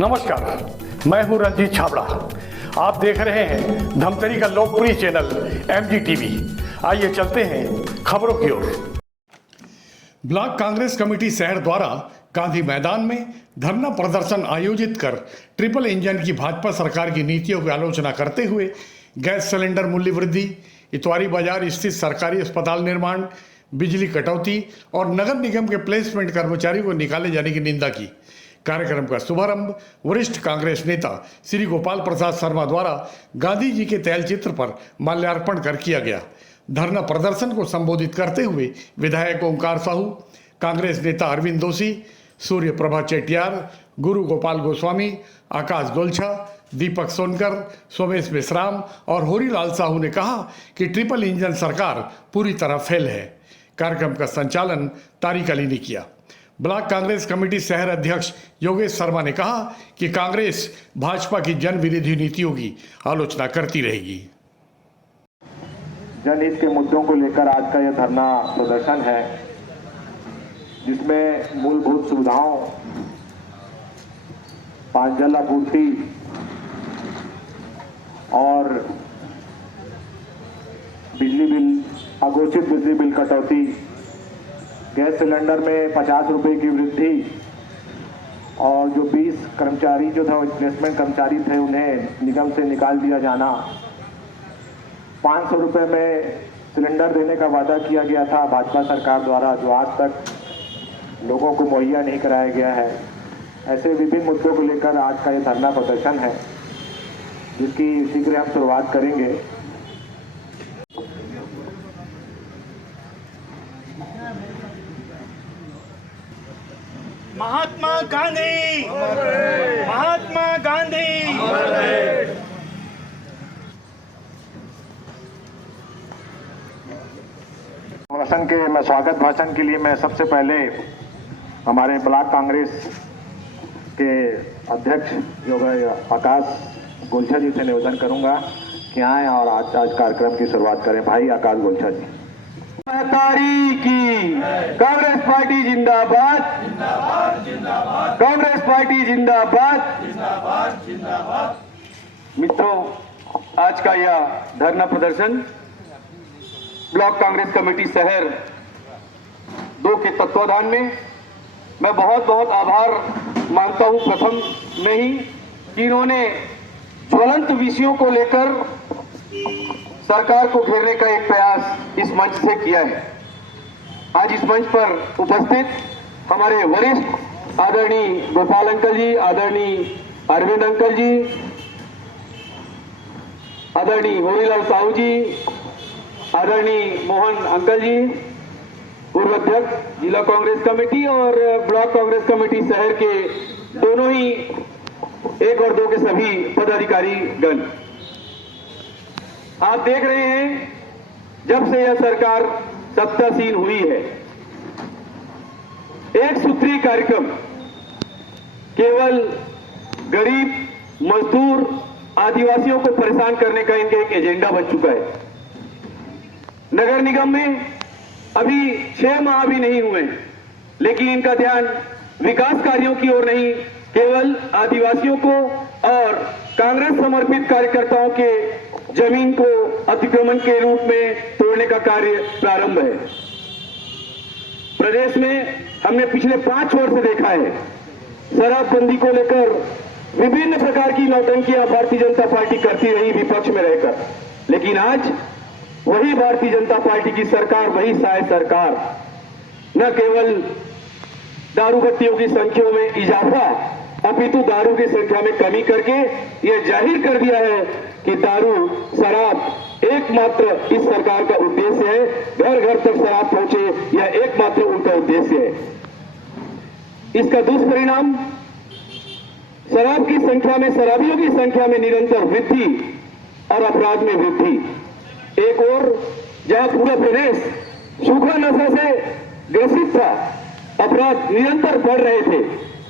नमस्कार, मैं हूं रंजीत छाबड़ा। आप देख रहे हैं धमतरी का लोकप्रिय चैनल MGTV। आइए चलते हैं खबरों की ओर। ब्लॉक कांग्रेस कमेटी शहर द्वारा गांधी मैदान में धरना प्रदर्शन आयोजित कर ट्रिपल इंजन की भाजपा सरकार की नीतियों की आलोचना करते हुए गैस सिलेंडर मूल्य वृद्धि, इतवारी बाजार स्थित सरकारी अस्पताल निर्माण, बिजली कटौती और नगर निगम के प्लेसमेंट कर्मचारियों को निकाले जाने की निंदा की। कार्यक्रम का शुभारंभ वरिष्ठ कांग्रेस नेता श्री गोपाल प्रसाद शर्मा द्वारा गांधी जी के तैलचित्र पर माल्यार्पण कर किया गया। धरना प्रदर्शन को संबोधित करते हुए विधायक ओंकार साहू, कांग्रेस नेता अरविंद दोषी, सूर्य प्रभा चेटियार, गुरु गोपाल गोस्वामी, आकाश गोलछा, दीपक सोनकर, सोमेश मेश्राम और होरीलाल साहू ने कहा कि ट्रिपल इंजन सरकार पूरी तरह फेल है। कार्यक्रम का संचालन तारिक अली ने किया। ब्लॉक कांग्रेस कमेटी शहर अध्यक्ष योगेश शर्मा ने कहा कि कांग्रेस भाजपा की जन विरोधी नीतियों की आलोचना करती रहेगी। जनहित के मुद्दों को लेकर आज का यह धरना प्रदर्शन है, जिसमें मूलभूत सुविधाओं, पेयजल आपूर्ति और बिजली बिल, अघोषित बिजली बिल कटौती, गैस सिलेंडर में 50 रुपये की वृद्धि और जो 20 कर्मचारी जो था प्लेसमेंट कर्मचारी थे उन्हें निगम से निकाल दिया जाना, 500 रुपये में सिलेंडर देने का वादा किया गया था भाजपा सरकार द्वारा, जो आज तक लोगों को मुहैया नहीं कराया गया है। ऐसे विभिन्न मुद्दों को लेकर आज का ये धरना प्रदर्शन है, जिसकी शीघ्र हम शुरुआत करेंगे। महात्मा गांधी, महात्मा गांधी। प्रदर्शन के मैं स्वागत भाषण के लिए मैं सबसे पहले हमारे ब्लॉक कांग्रेस के अध्यक्ष योगेश आकाश गोलछा जी से निवेदन करूंगा कि आए और आज कार्यक्रम की शुरुआत करें। भाई आकाश गोलछा जी। सहकारी की कांग्रेस पार्टी जिंदाबाद, कांग्रेस पार्टी जिंदाबाद। मित्रों, आज का यह धरना प्रदर्शन ब्लॉक कांग्रेस कमेटी शहर 2 के तत्वाधान में मैं बहुत बहुत आभार मानता हूं प्रथम में ही कि इन्होंने ज्वलंत विषयों को लेकर सरकार को घेरने का एक प्रयास इस मंच से किया है। आज इस मंच पर उपस्थित हमारे वरिष्ठ आदरणीय गोपाल अंकल जी, आदरणीय अरविंद अंकल जी, आदरणीय होरीलाल साहू जी, आदरणीय मोहन अंकल जी, पूर्व अध्यक्ष जिला कांग्रेस कमेटी और ब्लॉक कांग्रेस कमेटी शहर के दोनों ही 1 और 2 के सभी पदाधिकारी गण, आप देख रहे हैं जब से यह सरकार सत्तासीन हुई है, एक सूत्री कार्यक्रम केवल गरीब, मजदूर, आदिवासियों को परेशान करने का इनका एक एजेंडा बन चुका है। नगर निगम में अभी 6 माह भी नहीं हुए, लेकिन इनका ध्यान विकास कार्यों की ओर नहीं, केवल आदिवासियों को और कांग्रेस समर्पित कार्यकर्ताओं के जमीन को अतिक्रमण के रूप में तोड़ने का कार्य प्रारंभ है। प्रदेश में हमने पिछले 5 वर्ष से देखा है, शराबबंदी को लेकर विभिन्न प्रकार की नौटंकियां भारतीय जनता पार्टी करती रही विपक्ष में रहकर, लेकिन आज वही भारतीय जनता पार्टी की सरकार, वही सहायक सरकार न केवल दारूबत्तियों की संख्या में इजाफा अपितु दारू की संख्या में कमी करके यह जाहिर कर दिया है कि दारू, शराब एकमात्र इस सरकार का उद्देश्य है। घर घर तक शराब पहुंचे, यह एकमात्र उनका उद्देश्य है। इसका दुष्परिणाम शराब की संख्या में, शराबियों की संख्या में निरंतर वृद्धि और अपराध में वृद्धि। एक और जहां पूरा प्रदेश सूखा नशा से ग्रसित था, अपराध निरंतर बढ़ रहे थे,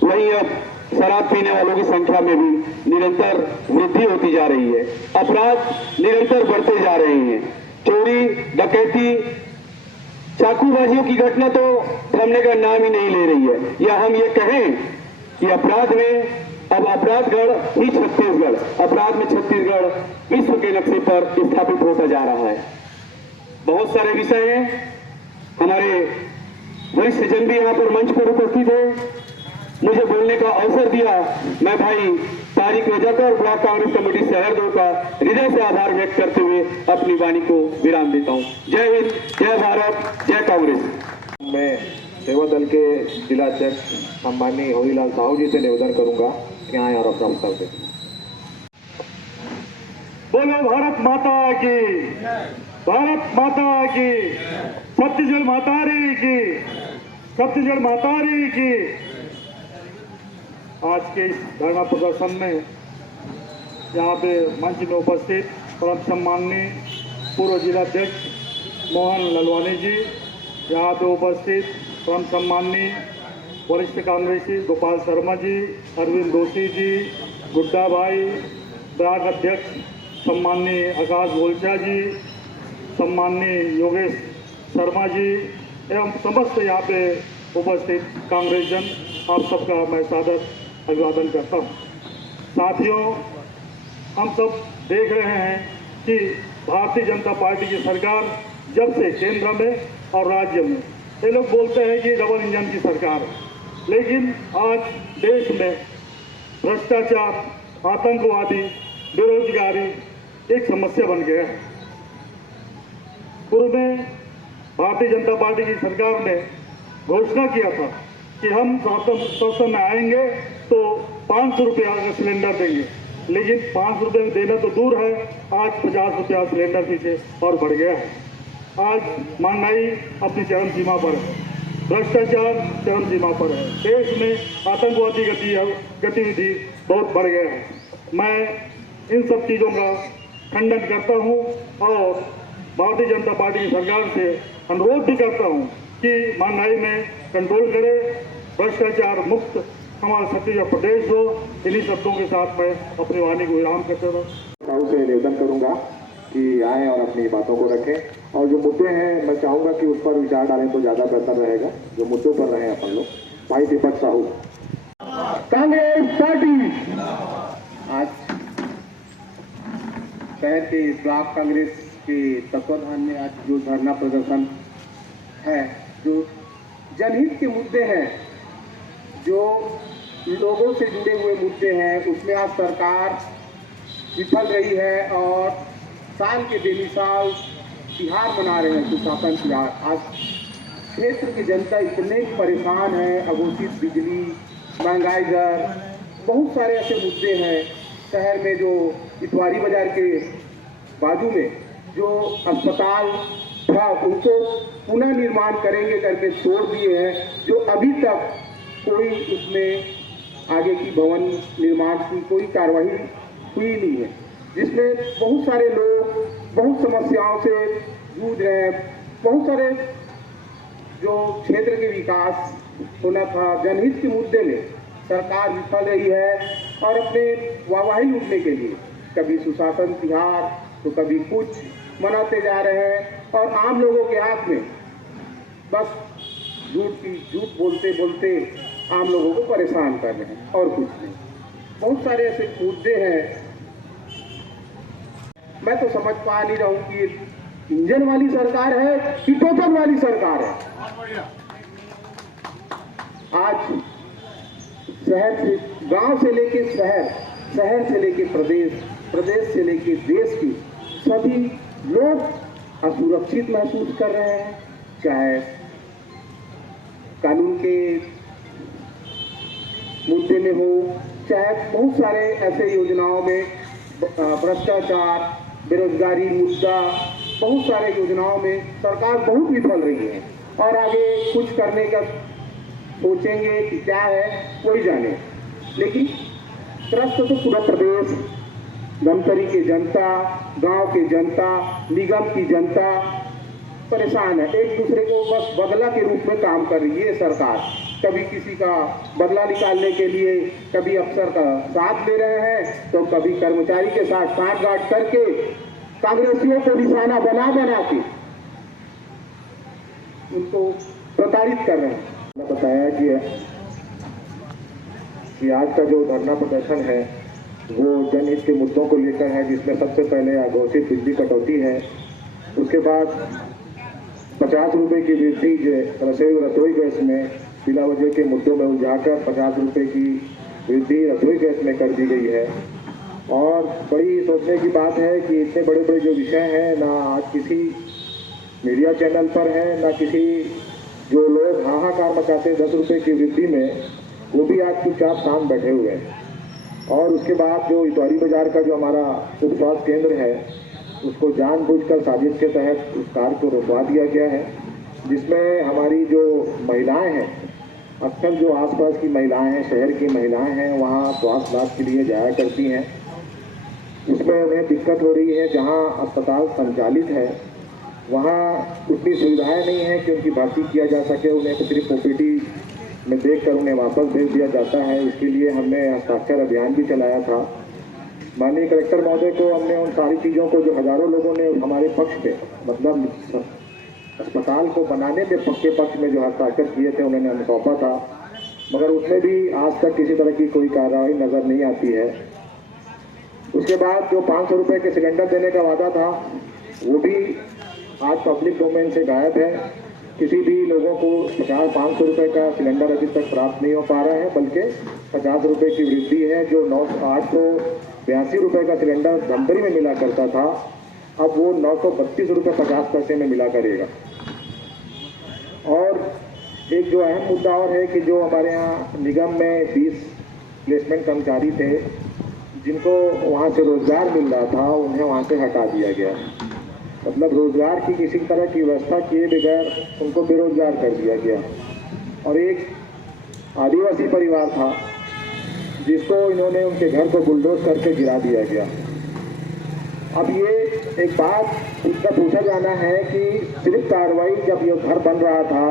वहीं अब शराब पीने वालों की संख्या में भी निरंतर वृद्धि होती जा रही है। अपराध निरंतर बढ़ते जा रहे हैं। चोरी, डकैती, चाकूबाजियों की घटना तो थमने का नाम ही नहीं ले रही है। या हम ये कहें कि अपराध में अब अपराधगढ़ ही छत्तीसगढ़, अपराध में छत्तीसगढ़ विश्व के नक्शे पर स्थापित होता जा रहा है। बहुत सारे विषय हैं, हमारे वरिष्ठ जन भी यहाँ पर मंच पर उपस्थित है, मुझे बोलने का अवसर दिया। मैं भाई तारिक रजक और ब्लॉक कांग्रेस कमेटी शहर 2 का हृदय से आभार व्यक्त करते हुए अपनी वाणी को विराम देता हूँ। जय हिंद, जय भारत, जय कांग्रेस। मैं सेवा दल के जिला अध्यक्ष सम्माननीय होरीलाल साहू जी से निवेदन करूंगा कि आए और अपना उत्तर दें। बोलो भारत माता की, भारत माता की, छत्तीसगढ़ मातारी की, छत्तीसगढ़ मातारी की। आज के इस धरना प्रदर्शन में यहाँ पे मंच में उपस्थित परम सम्माननीय पूर्व जिलाध्यक्ष मोहन ललवानी जी, यहाँ पे उपस्थित परम सम्माननीय वरिष्ठ कांग्रेसी गोपाल शर्मा जी, अरविंद दोषी जी, गुड्डा भाई, ब्लॉक अध्यक्ष सम्माननीय आकाश गोलचा जी, सम्माननीय योगेश शर्मा जी एवं समस्त यहाँ पे उपस्थित कांग्रेस जन, आप सबका मैं सादर अभिवादन करता हूँ। साथियों, हम सब देख रहे हैं कि भारतीय जनता पार्टी की सरकार जब से केंद्र में और राज्य में, ये लोग बोलते हैं कि डबल इंजन की सरकार है, लेकिन आज देश में भ्रष्टाचार, आतंकवादी, बेरोजगारी एक समस्या बन गया है। पूर्व में भारतीय जनता पार्टी की सरकार ने घोषणा किया था कि हम शासन में आएंगे तो 500 रुपया का सिलेंडर देंगे, लेकिन 500 रुपये में देना तो दूर है, आज 50 रुपया सिलेंडर पीछे और बढ़ गया है। आज महंगाई अपनी चरम सीमा पर है, भ्रष्टाचार चरम सीमा पर है, देश में आतंकवादी गतिविधि बहुत बढ़ गया है। मैं इन सब चीज़ों का खंडन करता हूँ और भारतीय जनता पार्टी की सरकार से अनुरोध भी करता हूँ कि महंगाई में कंट्रोल करे, भ्रष्टाचार मुक्त हमारा छत्तीसगढ़ प्रदेश हो। इन्हीं शब्दों के साथ मैं अपनी वाणी को विराम करता हूँ। साहू से निवेदन करूंगा कि आए और अपनी बातों को रखें और जो मुद्दे हैं मैं चाहूंगा कि उस पर विचार डालें तो ज़्यादा बेहतर रहेगा, जो मुद्दों पर रहे अपन लोग। भाई दीपक साहू। कांग्रेस पार्टी आज शहर के ब्लॉक कांग्रेस के तत्वाधान में आज जो धरना प्रदर्शन है, जो जनहित के मुद्दे हैं, जो लोगों से जुड़े हुए मुद्दे हैं, उसमें आज सरकार विफल रही है और साल के बेमिसाल तिहार मना रहे हैं, सुशासन तिहार। आज क्षेत्र की जनता इतने परेशान है, अघोषित बिजली, महंगाई दर, बहुत सारे ऐसे मुद्दे हैं। शहर में जो इतवारी बाजार के बाजू में जो अस्पताल था उनको पुनः निर्माण करेंगे करके छोड़ दिए हैं, जो अभी तक कोई उसमें आगे की भवन निर्माण की कोई कार्रवाई हुई नहीं है, जिसमें बहुत सारे लोग बहुत समस्याओं से जूझ रहे हैं। बहुत सारे जो क्षेत्र के विकास होना था, जनहित के मुद्दे में सरकार विफल रही है और अपने वाहवाही लूटने के लिए कभी सुशासन तिहार तो कभी कुछ मनाते जा रहे हैं और आम लोगों के हाथ में बस झूठ बोलते बोलते आम लोगों को परेशान कर रहे हैं और कुछ नहीं। बहुत सारे ऐसे मुद्दे हैं, मैं तो समझ पा नहीं रहा हूं कि इंजन वाली सरकार है कि टोचन वाली सरकार है। आज शहर से, गांव से लेके शहर, शहर से लेके प्रदेश, प्रदेश से लेके देश की सभी लोग असुरक्षित महसूस कर रहे हैं, चाहे कानून के मुद्दे में हो, चाहे बहुत सारे ऐसे योजनाओं में भ्रष्टाचार, बेरोजगारी मुद्दा, बहुत सारे योजनाओं में सरकार बहुत विफल रही है और आगे कुछ करने का सोचेंगे कि क्या है कोई जाने। लेकिन त्रस्त तो पूरा प्रदेश, धमतरी की जनता, गांव की जनता, निगम की जनता परेशान है। एक दूसरे को बस बदला के रूप में काम कर रही है सरकार। कभी किसी का बदला निकालने के लिए कभी अफसर का साथ ले रहे हैं तो कभी कर्मचारी के साथ सांठगांठ करके कांग्रेसियों को निशाना बना के उनको प्रताड़ित कर रहे हैं। बताया कि कि आज का जो धरना प्रदर्शन है वो जनहित के मुद्दों को लेकर है, जिसमें सबसे पहले अघोषित बिजली कटौती है, उसके बाद 50 रुपये की वृद्धि रसोई गैस में बिला वजह के मुद्दों में उलझाकर 50 रुपये की वृद्धि रसोई गैस में कर दी गई है। और बड़ी सोचने की बात है कि इतने बड़े बड़े जो विषय हैं ना आज किसी मीडिया चैनल पर है, ना किसी जो लोग हाहाकार मचाते 10 रुपये की वृद्धि में, वो भी आज चुपचाप शांत बैठे हुए हैं। और उसके बाद जो इतवारी बाजार का जो हमारा उप स्वास्थ्य केंद्र है, उसको जानबूझकर साजिश के तहत उस कार्य को रुकवा दिया गया है, जिसमें हमारी जो महिलाएं हैं, अक्सर जो आसपास की महिलाएं हैं, शहर की महिलाएं हैं, वहाँ स्वास्थ्य लाभ के लिए जाया करती हैं। उसमें उन्हें दिक्कत हो रही है, जहाँ अस्पताल संचालित है वहाँ उतनी सुविधाएं नहीं हैं कि उनकी भर्ती किया जा सके। उन्हें सिर्फ ओपीडी में देखकर उन्हें वापस भेज दिया जाता है। इसके लिए हमने हस्ताक्षर अभियान भी चलाया था। माननीय कलेक्टर महोदय को हमने उन सारी चीज़ों को जो हजारों लोगों ने हमारे पक्ष पे, मतलब अस्पताल को बनाने के पक्ष में जो हस्ताक्षर किए थे, उन्होंने हमें सौंपा था, मगर उसमें भी आज तक किसी तरह की कोई कार्रवाई नज़र नहीं आती है। उसके बाद जो 500 रुपये के सिलेंडर देने का वादा था, वो भी आज पब्लिक डोमेन से गायब है। किसी भी लोगों को 500 रुपये का सिलेंडर अभी तक प्राप्त नहीं हो पा रहा है, बल्कि 50 रुपये की वृद्धि है। जो 882 रुपये का सिलेंडर धमतरी में मिला करता था, अब वो 932 रुपये 50 पैसे में मिला करेगा। और एक जो अहम मुद्दा और है कि जो हमारे यहाँ निगम में 20 प्लेसमेंट कर्मचारी थे, जिनको वहाँ से रोजगार मिल रहा था, उन्हें वहाँ से हटा दिया गया। मतलब रोजगार की किसी तरह की व्यवस्था किए बगैर उनको बेरोजगार कर दिया गया। और एक आदिवासी परिवार था जिसको इन्होंने उनके घर को बुलडोज करके गिरा दिया गया। अब ये एक बात इसका पूछा जाना है कि सिर्फ कार्रवाई, जब ये घर बन रहा था,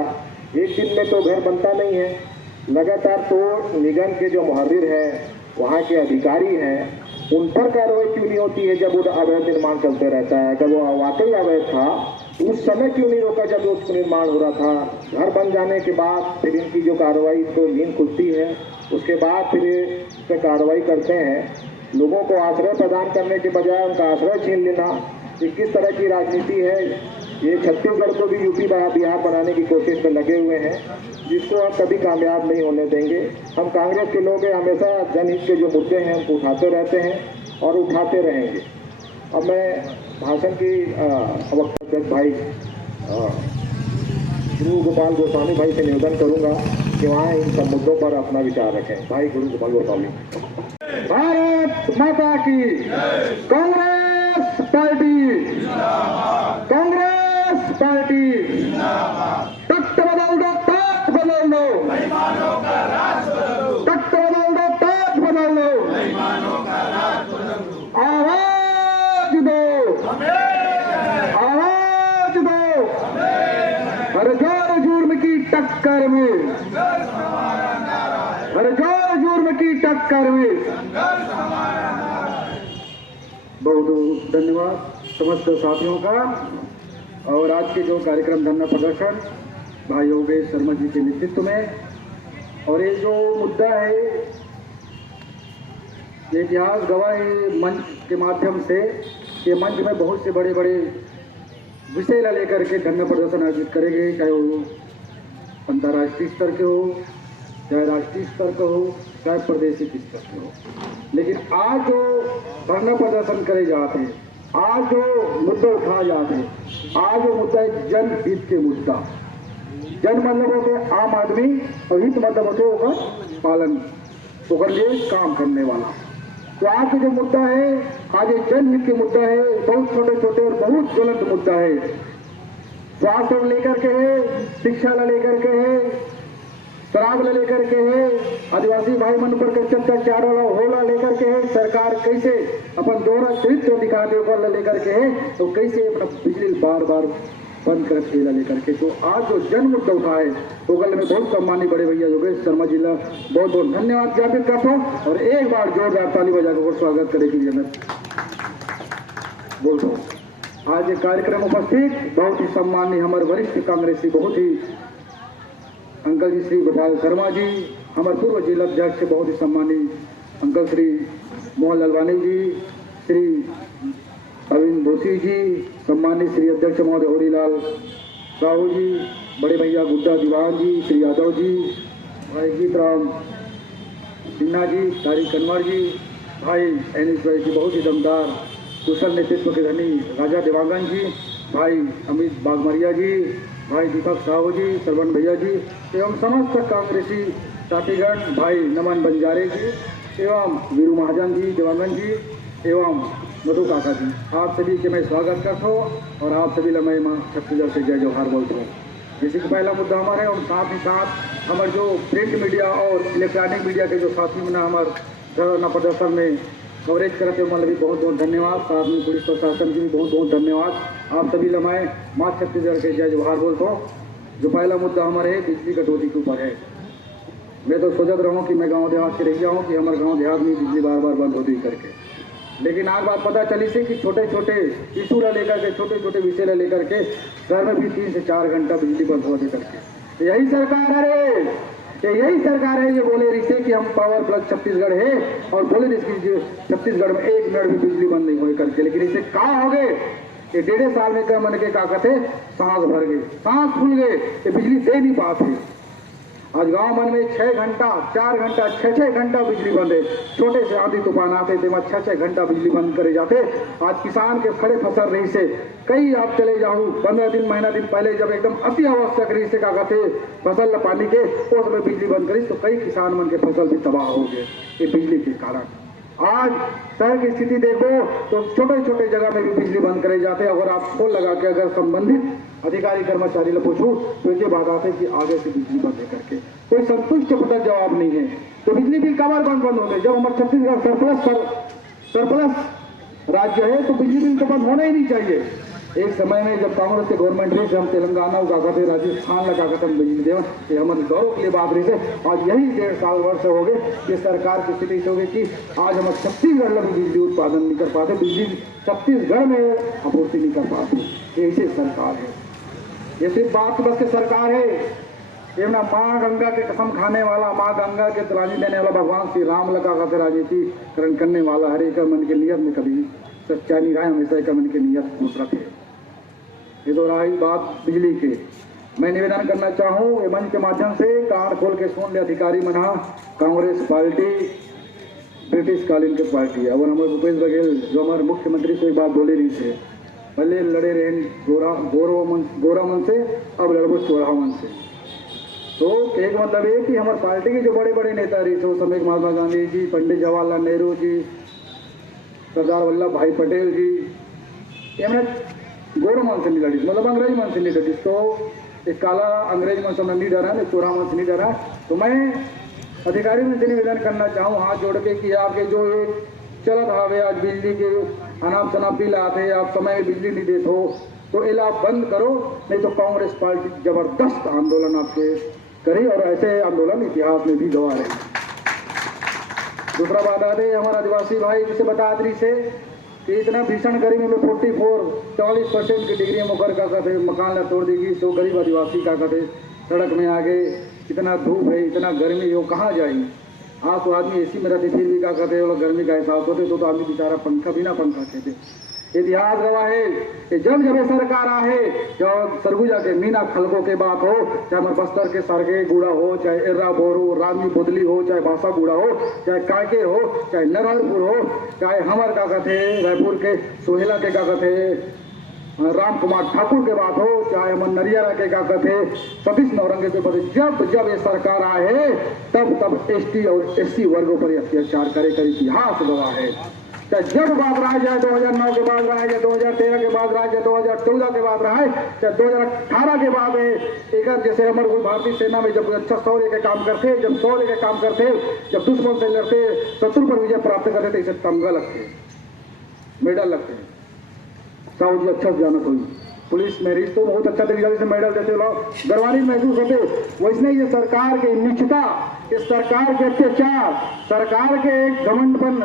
एक दिन में तो घर बनता नहीं है, लगातार तो निगम के जो मुहर्रिर है, वहाँ के अधिकारी हैं, उन पर कार्रवाई क्यों नहीं होती है जब वो अवैध निर्माण चलते रहता है? अगर वो वाकई अवैध था, उस समय क्यों नहीं रोका जब वो निर्माण हो रहा था? घर बन जाने के बाद फिर इनकी जो कार्रवाई तो नींद खुलती है, उसके बाद फिर इस पर कार्रवाई करते हैं। लोगों को आश्रय प्रदान करने के बजाय उनका आश्रय छीन लेना, ये किस तरह की राजनीति है? ये छत्तीसगढ़ को भी यूपी बिहार बनाने की कोशिश में लगे हुए हैं, जिसको हम कभी कामयाब नहीं होने देंगे। हम कांग्रेस के लोग हमेशा जनहित के जो मुद्दे हैं उनको उठाते रहते हैं और उठाते रहेंगे। अब मैं भाषण की अध्यक्ष भाई गुरु गोपाल गोस्वामी भाई से निवेदन करूंगा कि वहाँ इन सब मुद्दों पर अपना विचार रखें। भाई गुरु गोपाल गोस्वामी। भारत माता की कांग्रेस पार्टी, कांग्रेस पार्टी, तख्त बदल दो, ताज बदल दो, तख्त बदल दो, ताज बदल दो, आवाज दो, आवाज दो, हर जोर जुर्म की टक्कर में, हर जोर जुर्म की टक्कर में। बहुत बहुत धन्यवाद समस्त साथियों का। और आज के जो कार्यक्रम धरना प्रदर्शन भाई योगेश शर्मा जी के नेतृत्व में, और ये जो मुद्दा है, ये इतिहास गवाह है मंच के माध्यम से, ये मंच में बहुत से बड़े बड़े विषय लेकर के धरना प्रदर्शन आयोजित करेंगे, चाहे वो अंतर्राष्ट्रीय स्तर के हो, चाहे राष्ट्रीय स्तर का हो, चाहे प्रादेशिक स्तर के हो। लेकिन आज जो धरना प्रदर्शन करे जाते हैं, आज जो मुद्दे उठाए जाते हैं, आज जो मुद्दा है जनहित के मुद्दा। जन मतलब होते आम आदमी और हित मतलब होते होगा पालन, होकर लिए काम करने वाला। तो आज का जो मुद्दा है, आज एक जनहित के मुद्दा है, बहुत छोटे छोटे और बहुत ज्वलंत मुद्दा है। स्वास्थ्य लेकर के है, शिक्षा लेकर के है, शराब लेकर के है, आदिवासी भाई मन पर अत्याचार होला लेकर के है, सरकार कैसे अपन दोहरा चरित्र दिखाने वाला लेकर के है, तो कैसे अपना बिजली बार बार बंद कर खेला लेकर के। तो आज जो जन मुद्दा उठाए, तो गल में बहुत सम्मानित बड़े भैया योगेश शर्मा जी का बहुत बहुत धन्यवाद ज्ञापित करता हूँ। और एक बार जोरदार ताली बजाकर स्वागत करेगी जनत बोलता हूँ। आज एक कार्यक्रम उपस्थित बहुत ही सम्मानीय हमारे वरिष्ठ कांग्रेसी बहुत ही अंकल जी श्री गोपाल शर्मा जी, हमारे पूर्व जिला अध्यक्ष बहुत ही सम्मानित अंकल श्री मोहन लालवानी जी, श्री अरविंद दोषी जी, सम्मानित श्री अध्यक्ष महोदय हरिलाल साहू जी, बड़े भैया गुड्डा दीवान जी, श्री यादव जी, भाई गीतराम सिन्हा जी, तारिक कन्वर जी, भाई एनिस भाई जी, बहुत ही दमदार कुशल नेतृत्व के धनी राजा देवांगन जी, भाई अमित बागमरिया जी, भाई दीपक साहू जी, सरवण भैया जी एवं समस्त कांग्रेसी साथीगण, भाई नमन बंजारे जी एवं वीरू महाजन जी, देवांगन जी एवं मधु काका जी, आप सभी के मैं स्वागत करता हूँ और आप सभी लम्हे माँ छत्तीसगढ़ से जय जोहार बोलता हूँ। जैसे कि पहला मुद्दा हमारे और साथ ही साथ हमारे जो प्रिंट मीडिया और इलेक्ट्रॉनिक मीडिया के जो साथी मना हमारे धरना प्रदर्शन में कवरेज करते हुए मतलब भी बहुत बहुत धन्यवाद। साथ में पुलिस प्रशासन की भी बहुत बहुत धन्यवाद। आप सभी लम्हे माँ छत्तीसगढ़ के जय जोहार बोलता हूँ। जो पहला मुद्दा हमारे है बिजली कटौती के ऊपर है। मैं तो सोचत रहा हूँ कि मैं गाँव देहात से रह गया हूँ कि हमारे गाँव देहात में बिजली बार बार बंद होती करके, लेकिन आज बात पता चली से कि छोटे छोटे इशू ला लेकर के, छोटे छोटे विषय ला लेकर के घर में भी 3 से 4 घंटा बिजली बंद होने करके यही सरकार है रे, यही सरकार है ये बोले रही से कि हम पावर प्लस छत्तीसगढ़ है और बोले इसकी छत्तीसगढ़ में 1 मिनट भी बिजली बंद नहीं हो करके, लेकिन इसे कहा हो गए ये 1.5 साल में क्या मन के का कहते सांस भर गए, सांस फूल गए, ये बिजली दे नहीं पाते। आज गांव मन में 6 घंटा 4 घंटा 6 घंटा बिजली बंद है। छोटे से आंधी तूफान आते थे 6 घंटा बिजली बंद करे जाते। आज किसान के खड़े फसल रही से कई आप चले जाऊँ 15 दिन महीना दिन पहले जब एकदम अति आवश्यक रही से का कहते फसल पानी के उस समय बिजली बंद करी तो कई किसान मन के फसल भी तबाह हो गए ये बिजली के कारण। आज शहर की स्थिति देखो तो छोटे छोटे जगह में भी बिजली बंद करे जाते हैं। अगर आप फोन लगा के अगर संबंधित अधिकारी कर्मचारी लोग पूछूं तो ये बात आते कि आगे से बिजली बंद है करके कोई संतुष्ट पता जवाब नहीं है। तो बिजली बिल कब बंद होते जब हमारे छत्तीसगढ़ सरप्लस राज्य है तो बिजली बिल तो बंद होना ही नहीं चाहिए। एक समय में जब कांग्रेस के गवर्नमेंट रही हम तेलंगाना का कहते राजस्थान लगा कहते हम बिजली देव ये हमारे गौरव के लिए बात रही है। आज यही 1.5 साल वर्ष हो गए कि सरकार की स्थिति हो गई कि आज हम छत्तीसगढ़ में बिजली उत्पादन नहीं कर पाते, बिजली छत्तीसगढ़ में आपूर्ति नहीं कर पाते। ऐसी सरकार है, ये सिर्फ बात बस की सरकार है। ये ना माँ गंगा के कसम खाने वाला, माँ गंगा के राजी देने वाला भगवान श्री राम लगा कहते राजनीतिकरण करने वाला हरे का मन के नियत में कभी सच्चाई नहीं रहा, हमेशा का मन के नियत दूसरा थे। ये तो रही बात बिजली के। मैं निवेदन करना चाहूँ ये मंच के माध्यम से कार खोल के सुन ले अधिकारी मना कांग्रेस पार्टी ब्रिटिश कालीन की पार्टी है। और हमारे भूपेश बघेल जो हमारे मुख्यमंत्री से एक बात बोले रही थे, पहले लड़े रहे गोरा मन से, अब लड़बो चौराहा मन से। तो एक मतलब ये कि हमारे पार्टी के जो बड़े बड़े नेता रही थे उस समय महात्मा गांधी जी, पंडित जवाहरलाल नेहरू जी, सरदार वल्लभ भाई पटेल जी, ये गोरा मन से नहीं लड़ी, मतलब अंग्रेज मन से नहीं लड़ी। तो एक काला अंग्रेज मन से नहीं डरा, नहीं चौराहा मन से नहीं डरा। तो मैं अधिकारी से निवेदन करना चाहूँ हाथ जोड़ के कि आपके जो एक चलत हवे आज बिजली के अनाप शनाप बिल आते, आप समय में बिजली नहीं देते हो तो इला बंद करो, नहीं तो कांग्रेस पार्टी जबरदस्त आंदोलन आपके करे और ऐसे आंदोलन इतिहास में भी गवाह रहे। दूसरा बात आते हमारा आदिवासी भाई जिसे बता दी से कि इतना भीषण गर्मी में 44% की डिग्री मुकर का कहते मकान ला तोड़ देगी। तो गरीब आदिवासी का कहते सड़क में आगे इतना धूप है, इतना गर्मी हो, कहाँ जाएंगे। आज तो आदमी एसी में रहते फिर भी क्या कहते हैं गर्मी का एहसास होते तो आदमी बेचारा पंखा बिना पंखा कहते। इतिहास गवाह है कि जब जब सरकार आए, जब सरगुजा के मीना खलकों के बात हो, चाहे हमारे बस्तर के सरगे गुड़ा हो, चाहे एर्रा बोर हो, रामी बुदली हो, चाहे बासा गुड़ा हो, चाहे काके हो, चाहे नारायणपुर हो, चाहे हमारे का कहते रायपुर के सोहेला के का कहते राम कुमार ठाकुर के बात हो, चाहे हम नरियारा के का कहते सतीश नौरंगे के बात, जब जब ये सरकार आए तब एसटी और एससी वर्गों पर अत्याचार करे कर इतिहास गवाह है। चाहे जब बात रहा जाए 2009 के बाद रहा है, चाहे 2013 के बाद रहा है, चाहे 2014 के बाद रहा है, चाहे 2018 के बाद है। एक जैसे हमारे भारतीय सेना में जब अच्छा शौर्य के काम करते, जब शौर्य के काम करते, जब दुश्मन से लड़ते, शत्रु पर विजय प्राप्त करते थे, इसे तमगा लगते, मेडल लगते हैं। साहू जी अच्छा जाना कोई पुलिस में रिश्तों बहुत अच्छा तरीके से मेडल देते लोग गर्वान्वित महसूस होते। वैसे ये सरकार के निष्ठता, इस सरकार के अत्याचार, सरकार के घमंडपन,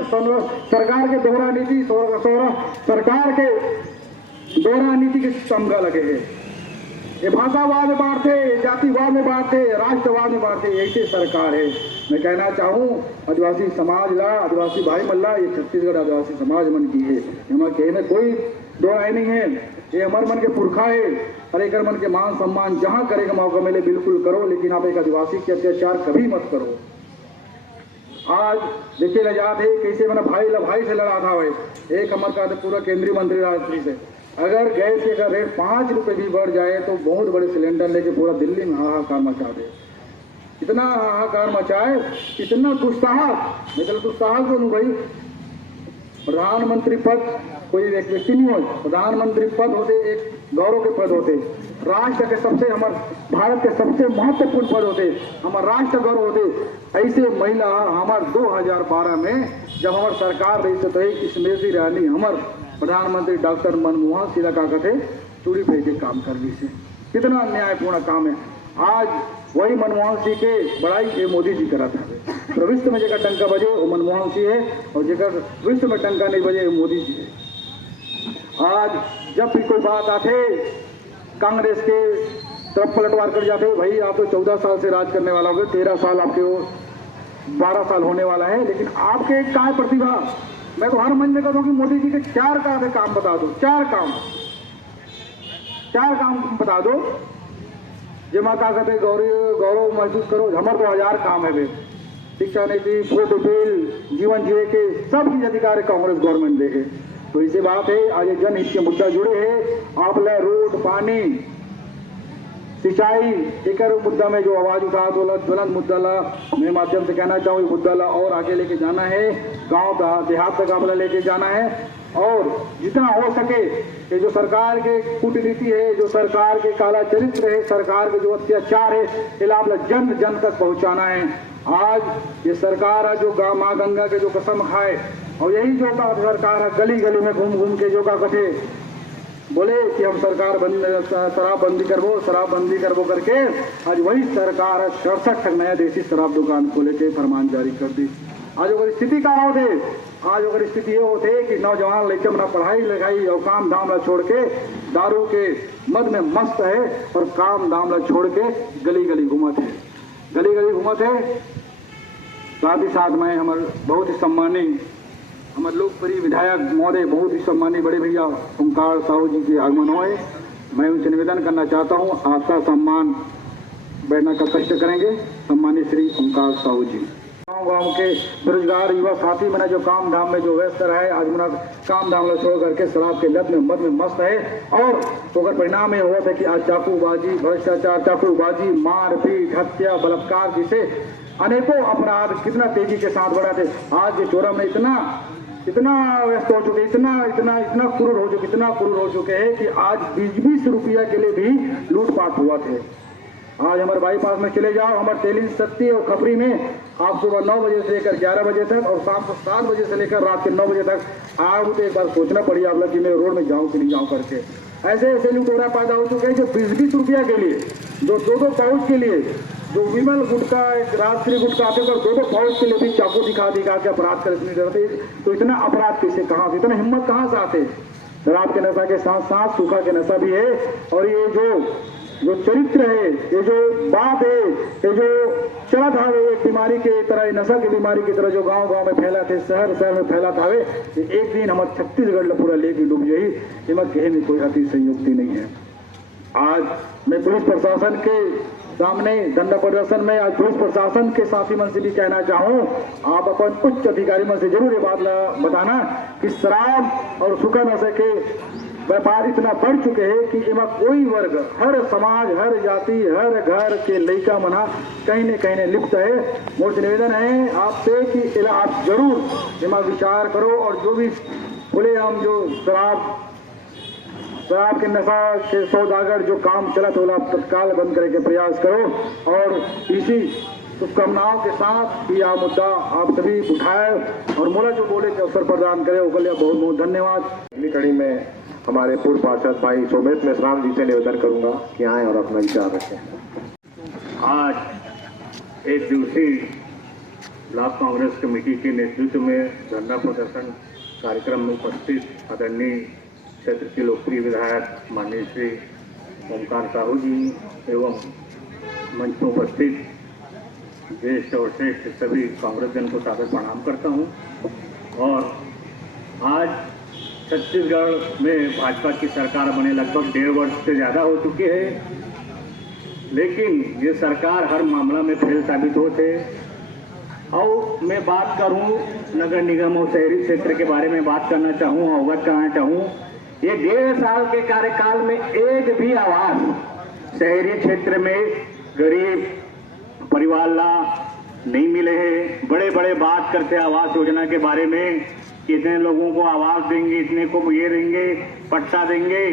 सरकार के दोहरा नीति, सरकार के दोहरा नीति के तमगा लगे हैं। ये भाषावाद में बांटते, जातिवाद में बांटते, राष्ट्रवाद में बांटते, ऐसी सरकार है। मैं कहना चाहूँ आदिवासी समाज ला, आदिवासी भाई मल्ला, ये छत्तीसगढ़ आदिवासी समाज मन की है, हमारे कहने कोई दो राय नहीं है। ये हमारे मन के पुरखा है। हर एक मन के मान सम्मान जहाँ करे का मौका मिले बिल्कुल करो, लेकिन आप एक आदिवासी के अत्याचार कभी मत करो। आज देखिए नजात है कैसे मैंने भाई से लड़ा था भाई। एक हमारे का पूरा केंद्रीय मंत्री राजश्री से, अगर गैस के रेट 5 रुपए भी बढ़ जाए तो बहुत बड़े सिलेंडर लेके पूरा दिल्ली में हाहाकार मचा दे। इतना हाहाकार मचाए, इतना दुस्साहस, मतलब दुस्साहस बोलूं भाई। प्रधानमंत्री पद कोई एक व्यक्ति नहीं हो, प्रधानमंत्री पद होते एक गौरव के पद होते, राष्ट्र के सबसे, हमारे भारत के सबसे महत्वपूर्ण पद होते, हमारे राष्ट्र गौरव होते। ऐसे महिला हमारे 2012 में जब हमारी सरकार रही तो स्मृति ईरानी हमारे प्रधानमंत्री डॉक्टर मनमोहन सिंह का कथे चूड़ी पहन के काम कर ली से, कितना अन्यायपूर्ण काम है। आज वही मनमोहन सिंह के बड़ाई ये मोदी जी करा था। तो विश्व में जगह टंका बजे वो मनमोहन सिंह है, और जगह विश्व में टंका नहीं बजे वो मोदी जी है। आज जब भी कोई बात आते कांग्रेस के तरफ पलटवार कर जाते, भाई आप तो 14 साल से राज करने वाला हो गए, 13 साल आपके 12 साल होने वाला है, लेकिन आपके क्या है प्रतिभा। मैं तो हर मंच में कहता हूँ कि मोदी जी के 4 काम बता दो, 4 काम बता दो जमा का कहते गौरव महसूस करो। हमारे तो 1000 काम है। शिक्षा नीति, फोटो बिल, जीवन जिए के सब चीज अधिकार कांग्रेस गवर्नमेंट देखे। तो इसी बात है आज जनहित के मुद्दा जुड़े हैं। आप ले रोड, पानी, सिंचाई, एक मुद्दा में जो आवाज उठा ज्वलंत मुद्दा ला, मैं माध्यम से कहना चाहूँ मुद्दा ला और आगे लेके जाना है, गांव देहात तक आपला लेके जाना है, और जितना हो सके ये जो सरकार के कूटनीति है, जो सरकार के काला चरित्र है, सरकार के जो अत्याचार है, ये आपला जन जन तक पहुंचाना है। आज ये सरकार है जो माँ गंगा के जो कसम खाए, और यही जो का सरकार है गली गली में घूम घूम के जो का कथे बोले कि हम सरकार शराबबंदी करबो करके, आज वही सरकार 67 तक नया देसी शराब दुकान खोले के फरमान जारी कर दी। आज अगर स्थिति का होते, आज अगर स्थिति ये होते कि नौजवान लड़के अपना पढ़ाई लिखाई और काम धाम ला छोड़ के दारू के मद में मस्त है, और काम धाम ला छोड़ के गली गली घूमत है। साथ ही साथ में हमारे बहुत ही सम्मानीय हमारे लोकप्रिय विधायक महोदय, बहुत ही सम्मानीय बड़े भैया ओंकार साहू जी के आगमन होए। मैं उनसे निवेदन करना चाहता हूँ, आपका सम्मान बैठना का कष्ट करेंगे। सम्मानित श्री ओंकार साहू जी, गाँव के बेरोजगार युवा साथी मैंने जो काम धाम में जो व्यस्त रहा है, आज मना काम धाम में छोड़ करके शराब के लत में मद में मस्त है। और तो अगर परिणाम ये हुआ था कि आज चाकूबाजी, भ्रष्टाचार, चाकूबाजी, मारपीट, हत्या, बलात्कार जैसे अनेकों अपराध कितना तेजी के साथ बढ़ा थे। आज के चोरा में इतना व्यस्त हो चुके, इतना क्रूर हो चुके हैं कि आज 20-20 रुपया के लिए भी लूटपाट हुआ थे। आज हमारे बाईपास में चले जाओ, हमारे तेली, सत्ती और खपरी में आप सुबह 9 बजे से लेकर 11 बजे तक और शाम को 7 बजे से लेकर रात के 9 बजे तक आप तो एक बार सोचना पड़ी आप लोग कि मैं रोड में जाऊँ कि नहीं जाऊँ करके। ऐसे लुटेरा पैदा हो चुके हैं जो 20-20 रुपया के लिए, जो 2-2 पाउच के लिए, जो विमल गुटका, राजश्री गुटका आते पर 2-2 पाउच के लिए भी चाकू दिखा के अपराध कर नहीं डरते। तो इतना अपराध कैसे, कहाँ से, इतना हिम्मत कहाँ से आते। शराब के नशा के साथ साथ सूखा के नशा भी है। और ये जो चरित्र है, ये जो बात है, ये जो चला था एक बीमारी के तरह, नशा की बीमारी की तरह जो गांव में फैला थे, शहर में फैला था, एक दिन हमारे छत्तीसगढ़ पूरा लेके डूब जाई। इनमें कहने कोई अति संयुक्ति नहीं है। आज मैं पुलिस प्रशासन के सामने धरना प्रदर्शन में आज पुलिस प्रशासन के साथी मन से भी कहना चाहूँ, आप अपन उच्च अधिकारी मन से जरूर ये बात बताना कि शराब और सूखा नशे के व्यापार इतना बढ़ चुके हैं कि इमा कोई वर्ग, हर समाज, हर जाति, हर घर के लड़का मना कहीं न कहीं लिप्त है। मोर से निवेदन है आपसे कि आप जरूर इमा विचार करो, और जो भी खुले हम जो शराब के नशा के सौदागर जो काम चला तो तत्काल बंद करने के प्रयास करो। और इसी शुभकामनाओं के साथ यह मुद्दा आप सभी उठाए और मोला जो बोले के अवसर प्रदान करे, उसके लिए बहुत बहुत धन्यवाद। अगली कड़ी में हमारे पूर्व पार्षद भाई सोमेश मेश्राम जी से निवेदन करूंगा कि आए और अपना विचार रखें। आज एक दिवसीय ब्लॉक कांग्रेस कमेटी के नेतृत्व में धरना प्रदर्शन कार्यक्रम में उपस्थित आदरणीय क्षेत्र के लोकप्रिय विधायक माननीय श्री ओमकार साहू जी एवं मंच पर उपस्थित ज्येष्ठ और श्रेष्ठ सभी कांग्रेसजन को सादर प्रणाम करता हूं। और आज छत्तीसगढ़ में भाजपा की सरकार बने लगभग 1.5 वर्ष से ज़्यादा हो चुके हैं, लेकिन ये सरकार हर मामला में फेल साबित होते। और मैं बात करूं नगर निगम और शहरी क्षेत्र के बारे में बात करना चाहूं, अवगत कराना चाहूं, ये 1.5 साल के कार्यकाल में एक भी आवास शहरी क्षेत्र में गरीब परिवार ला नहीं मिले हैं। बड़े बड़े बात करते आवास योजना के बारे में, कितने लोगों को आवास देंगे, इतने को ये देंगे, पट्टा देंगे,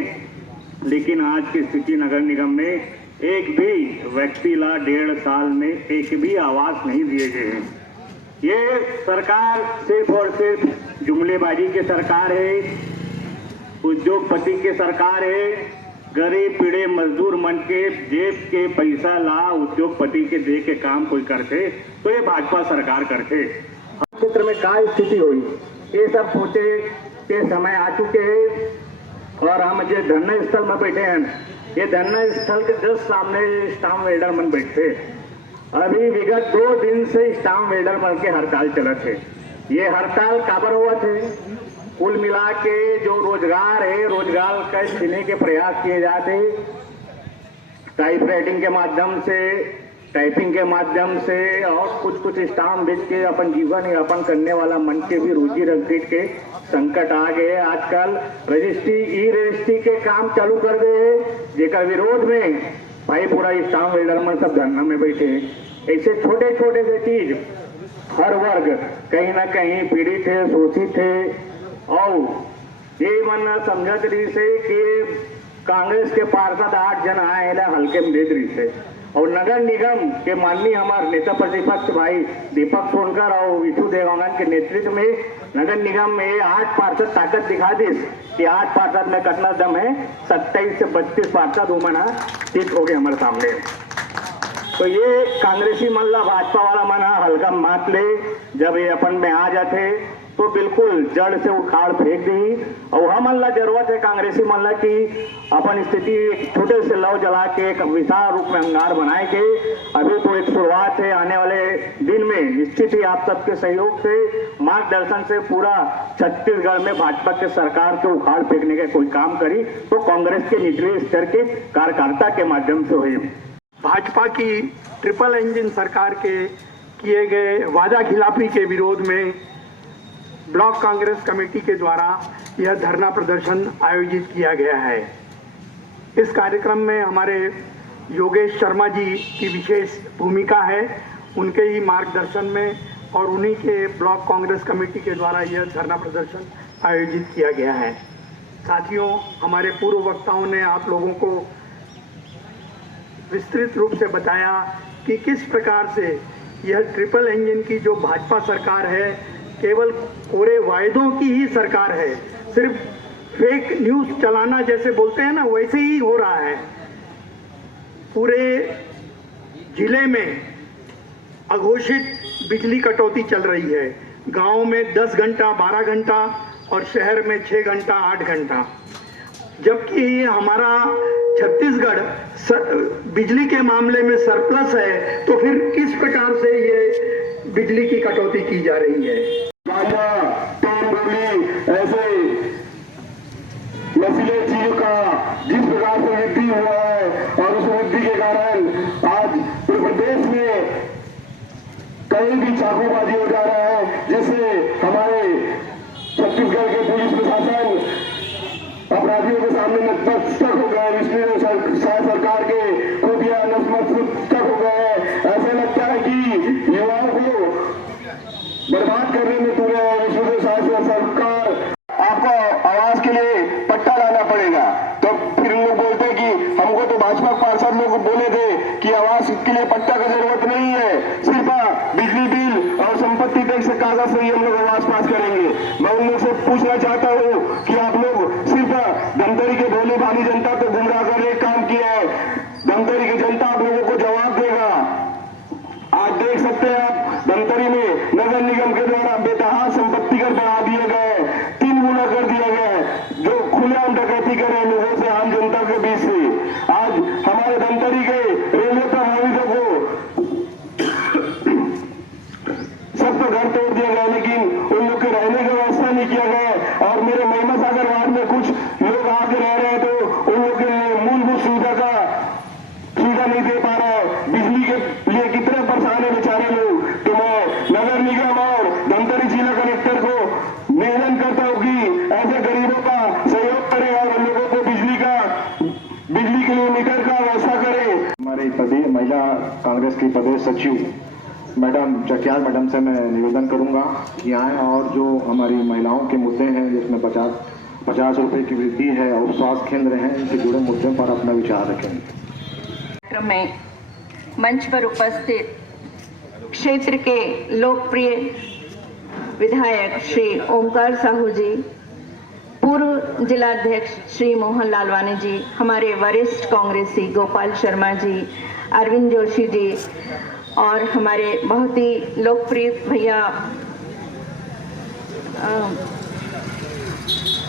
लेकिन आज की स्थिति नगर निगम में एक भी व्यक्ति ला 1.5 साल में एक भी आवास नहीं दिए गए हैं। ये सरकार सिर्फ और सिर्फ जुमलेबाजी की सरकार है, उद्योगपति की सरकार है। गरीब पीड़े मजदूर मन के जेब के पैसा ला उद्योगपति के दे के काम कोई करते तो ये भाजपा सरकार करते। क्षेत्र में क्या स्थिति हुई ये सब सोचे के समय आ चुके हैं। और हम जो धरना स्थल में बैठे हैं, ये धरना स्थल के जस्ट सामने स्टाम्प वेल्डर मन बैठे। अभी विगत 2 दिन से स्टाम्प वेल्डर मन के हड़ताल चलत है। ये हड़ताल काबर हुआ थे? कुल मिला के जो रोजगार है, रोजगार का छीनने के प्रयास किए जाते, टाइप राइटिंग के माध्यम से, टाइपिंग के माध्यम से और कुछ स्टाम्प बेच के अपन जीवन यापन करने वाला मन के भी रोजी रोटी के संकट आ गए। आजकल रजिस्ट्री ई रजिस्ट्री के काम चालू कर दे, जेकर विरोध में भाई पूरा स्टाम्प वेल्डर में सब धरना में बैठे। ऐसे छोटे छोटे से चीज हर वर्ग कहीं ना कहीं पीड़ित है, शोषित है। और ये मन समझत रही से कि कांग्रेस के पार्षद 8 जन आए हल्के में दे रही से। और नगर निगम के माननीय हमारे नेता प्रतिपक्ष भाई दीपक सोनकर और विशु देवांगन के नेतृत्व में नगर निगम में 8 पार्षद ताकत दिखा दी कि 8 पार्षद में कितना दम है। 27 से 32 पार्षद उमना सीट हो गए हमारे सामने। तो ये कांग्रेसी मन ला भाजपा वाला मन हल्का मात ले, जब ये अपन में आ जाते तो बिल्कुल जड़ से उखाड़ फेंक दी। और हमन ला जरूरत है कांग्रेसी मन ला कि अपन स्थिति एक छोटे से लव जला के एक विशाल रूप में अंगार बनाए के। अभी तो एक शुरुआत है, आने वाले दिन में निश्चित ही आप सबके सहयोग से, मार्गदर्शन से पूरा छत्तीसगढ़ में भाजपा के सरकार के उखाड़ फेंकने का कोई काम करी तो कांग्रेस के निचले स्तर के कार्यकर्ता के माध्यम से हुई। भाजपा की ट्रिपल इंजन सरकार के किए गए वादा खिलाफी के विरोध में ब्लॉक कांग्रेस कमेटी के द्वारा यह धरना प्रदर्शन आयोजित किया गया है। इस कार्यक्रम में हमारे योगेश शर्मा जी की विशेष भूमिका है। उनके ही मार्गदर्शन में और उन्हीं के ब्लॉक कांग्रेस कमेटी के द्वारा यह धरना प्रदर्शन आयोजित किया गया है। साथियों, हमारे पूर्व वक्ताओं ने आप लोगों को विस्तृत रूप से बताया कि किस प्रकार से यह ट्रिपल इंजन की जो भाजपा सरकार है केवल कोरे वायदों की ही सरकार है। सिर्फ फेक न्यूज चलाना जैसे बोलते हैं ना, वैसे ही हो रहा है। पूरे जिले में अघोषित बिजली कटौती चल रही है। गांव में 10 घंटा 12 घंटा और शहर में 6 घंटा 8 घंटा। जबकि हमारा छत्तीसगढ़ बिजली के मामले में सरप्लस है, तो फिर किस प्रकार से ये बिजली की कटौती की जा रही है? ऐसे नशीले चीजों का जिस प्रकार से वृद्धि हुआ है और उस वृद्धि के कारण आज पूरे प्रदेश में कहीं भी चाकूबाजी हो जा रहा है, जिससे हमारे छत्तीसगढ़ के पुलिस प्रशासन अपराधियों के सामने नतमस्तक हो गए। इसलिए सरकार के खुफिया नतमस्तक हो गए। ऐसा लगता है कि युवाओं को बर्बाद करने में पूरे विश्व के शासन सरकार आपको आवास के लिए पट्टा लाना पड़ेगा। तो फिर लोग बोलते हैं कि हमको तो भाजपा पार्षद लोग बोले थे कि आवास के लिए पट्टा की जरूरत नहीं है, सिर्फ बिजली बिल और संपत्ति टैक्स से कागज से ही हम लोग आवास पास करेंगे। मैं उन लोग से पूछना चाहता हूँ कि आप लोग सिर्फ धमतरी के भोले भाली जनता को गुमराह कर एक काम किया है। धमतरी की जनता आप लोगों को जवाब देगा। आज देख सकते हैं आप धमतरी में नगर निगम के द्वारा बेतहाशा संपत्ति कर बढ़ा दिए गए, 3 गुना कर दिया गया, जो खुलेआम डकैती कर रहे हैं लोगों से, आम जनता के बीच से। आज किया गया है। और मेरे महिमा सागर वार्ड में कुछ लोग आके रह रहे हैं तो उन लोगों के लिए मूलभूत सुविधा नहीं दे पा रहा है। बिजली के लिए कितने परेशान है बेचारे लोग। तो मैं नगर निगम और धमतरी जिला कलेक्टर को निवेदन करता हूँ कि ऐसे गरीबों का सहयोग करें और उन लोगों को बिजली के लिए मीटर का व्यवस्था करें। हमारी प्रदेश महिला कांग्रेस की प्रदेश सचिव मैडम चकियार मैडम से मैं निवेदन करूंगा कि आए और जो हमारी महिलाओं के मुद्दे हैं जिसमें 50 रुपए की वृद्धि है और स्वास्थ्य केंद्र हैं, इनसे जुड़े मुद्दों पर अपना विचार रखेंगे। कार्यक्रम में मंच पर उपस्थित क्षेत्र के लोकप्रिय विधायक श्री ओमकार साहू जी, पूर्व जिलाध्यक्ष श्री मोहन लालवानी जी, हमारे वरिष्ठ कांग्रेसी गोपाल शर्मा जी, अरविंद जोशी जी और हमारे बहुत ही लोकप्रिय भैया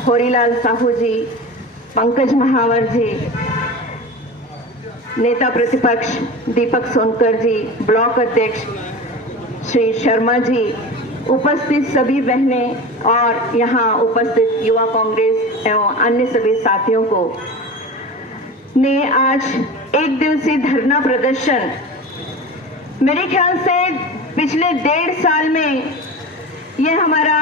होरीलाल साहू जी, पंकज महावर जी, नेता प्रतिपक्ष दीपक सोनकर जी, ब्लॉक अध्यक्ष श्री शर्मा जी, उपस्थित सभी बहनें और यहाँ उपस्थित युवा कांग्रेस एवं अन्य सभी साथियों को ने आज एक दिवसीय धरना प्रदर्शन, मेरे ख्याल से पिछले 1.5 साल में ये हमारा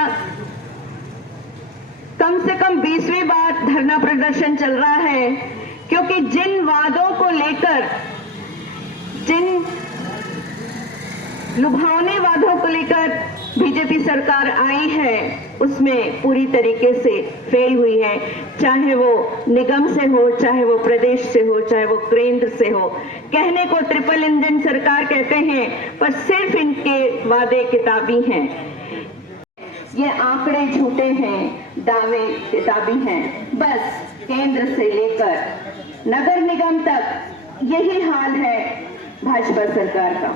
कम से कम 20वीं बार धरना प्रदर्शन चल रहा है, क्योंकि जिन वादों को लेकर, जिन लुभावने वादों को लेकर बीजेपी सरकार आई है उसमें पूरी तरीके से फेल हुई है। चाहे वो निगम से हो, चाहे वो प्रदेश से हो, चाहे वो केंद्र से हो। कहने को ट्रिपल इंजन सरकार कहते हैं, पर सिर्फ इनके वादे किताबी हैं। ये आंकड़े झूठे हैं, दावे किताबी हैं। बस केंद्र से लेकर नगर निगम तक यही हाल है भाजपा सरकार का।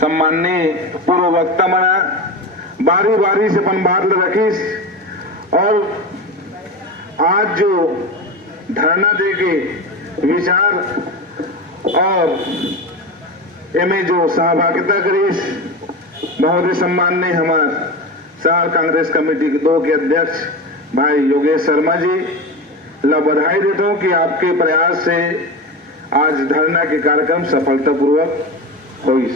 सम्माननीय पूर्व वक्ता मना बारी बारी से अपन बात रखीस और आज जो धरना देके विचार और एमे जो सहभागिता करीस, बहुत सम्माननीय हमार शहर कांग्रेस कमेटी के 2 के अध्यक्ष भाई योगेश शर्मा जी ला बधाई देता हूँ कि आपके प्रयास से आज धरना के कार्यक्रम सफलतापूर्वक हुई।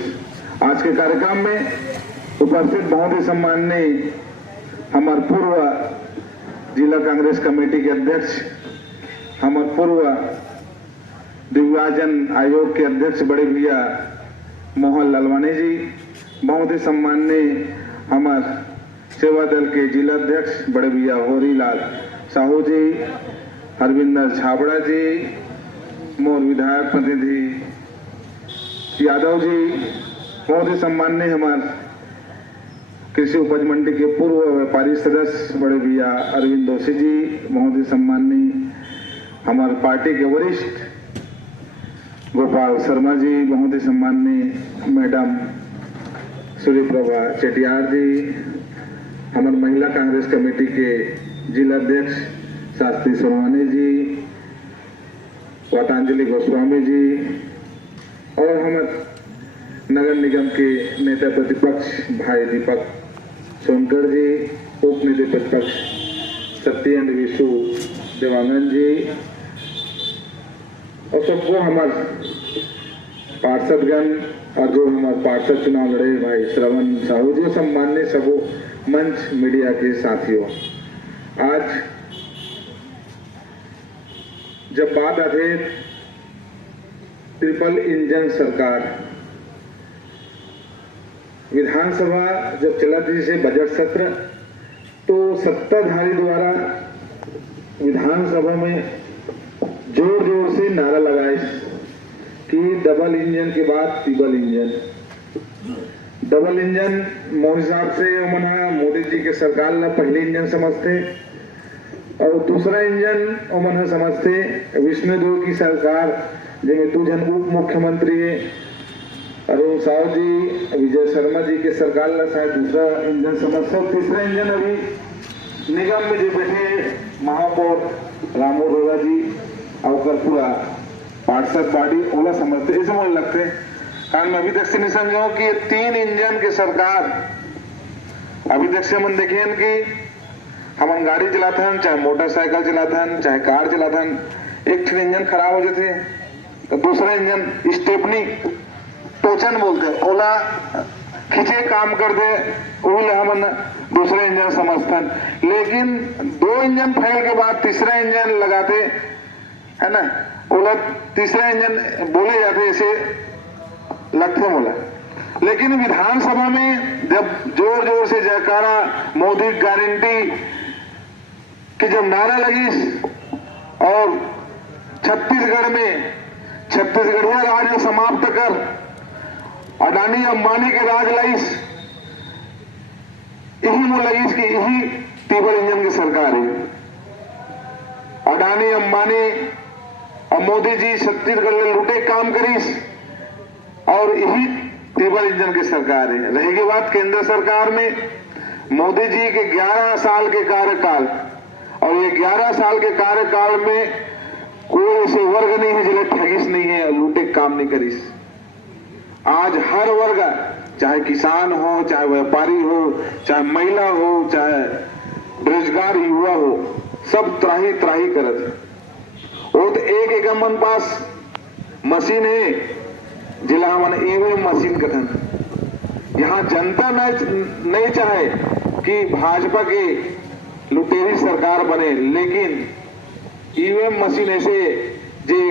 आज के कार्यक्रम में उपस्थित बहुत ही सम्माननीय हमारे पूर्व जिला कांग्रेस कमेटी के अध्यक्ष, हमारे पूर्व दिव्यांगजन आयोग के अध्यक्ष बड़े भैया मोहन लालवानी जी, बहुत ही सम्माननीय हमारे सेवा दल के जिला अध्यक्ष बड़े भैया होरीलाल साहू जी, हरविंदर छाबड़ा जी, मोर विधायक प्रतिनिधि यादव जी, बहुत ही सम्माननीय हमारे कृषि उपज मंडी के पूर्व व्यापारी सदस्य बड़े भैया अरविंद जोशी जी, बहुत ही सम्माननीय हमारे पार्टी के वरिष्ठ गोपाल शर्मा जी, बहुत ही सम्माननीय मैडम सूर्यप्रभा चेटियार जी, हमारे महिला कांग्रेस कमेटी के जिला अध्यक्ष शास्त्री सोनवानी जी, पतंजलि गोस्वामी जी और हमारे नगर निगम के नेता प्रतिपक्ष भाई दीपक सोनकर जी, उप नेता प्रतिपक्ष सत्येंद्र विशु देवानंद जी और सबको हमारे पार्षदगण और जो हमारे पार्षद चुनाव लड़े भाई श्रवण साहू जी, सम्मान्य सबो मंच मीडिया के साथियों, आज जब बात आते ट्रिपल इंजन सरकार, विधानसभा जब चला थी जैसे बजट सत्र, तो सत्ताधारी द्वारा विधानसभा में जोर जोर से नारा लगाए कि डबल इंजन के बाद triple engine. Double engine Modi साहब से मना मोदी जी के सरकार ला पहले इंजन समझते और दूसरा इंजन मना समझते विष्णुदेव की सरकार जिनमें तुझन उप मुख्यमंत्री अरुण साहु जी, विजय शर्मा जी के सरकार ला शायद दूसरा इंजन समझते। तीसरा इंजन अभी निगम में जो बैठे महापौर रामू रोड़ा जी और पूरा पार्षद बॉडी ओला समझते, ऐसे मुझे लगते कारण मैं अभी तक से नहीं समझा कि 3 इंजन की सरकार अभी तक से मन देखें कि हमन गाड़ी चलाथन, चाहे मोटरसाइकिल चलाथन, चाहे कार चलाथन, एक ठन इंजन खराब हो जाते तो दूसरा इंजन स्टेपनी टोचन बोलते ओला खींचे काम कर दे, वही हमन दूसरा इंजन समझथन। लेकिन दो इंजन फेल के बाद तीसरा इंजन लगाते है ना, ओला तीसरा इंजन बोले जाते ऐसे लगते बोला। लेकिन विधानसभा में जब जोर जोर से जयकारा मोदी गारंटी की जब नारा लगी और छत्तीसगढ़ में छत्तीसगढ़िया राज समाप्त कर अडानी अंबानी के राज लाइस, यही वो लगी कि यही टेबल इंजन की सरकार है। अडानी अंबानी और मोदी जी छत्तीसगढ़ में लूटे काम करीस और यही टेबल इंजन की सरकार है। रहेगी बात केंद्र सरकार में मोदी जी के 11 साल के कार्यकाल, और ये 11 साल के कार्यकाल में कोई ऐसे वर्ग नहीं है जिन्हें ठगिस नहीं है, लूटे काम नहीं करीस। आज हर वर्ग, चाहे किसान हो, चाहे व्यापारी हो, चाहे महिला हो, चाहे बेरोजगार युवा हो, सब त्राही त्राही करत। वो तो एक मन पास मशीन है जिला हमन ईवीएम मशीन कथन। यहाँ जनता नहीं चाहे कि भाजपा की लुटेरी सरकार बने, लेकिन ईवीएम मशीन ऐसे जे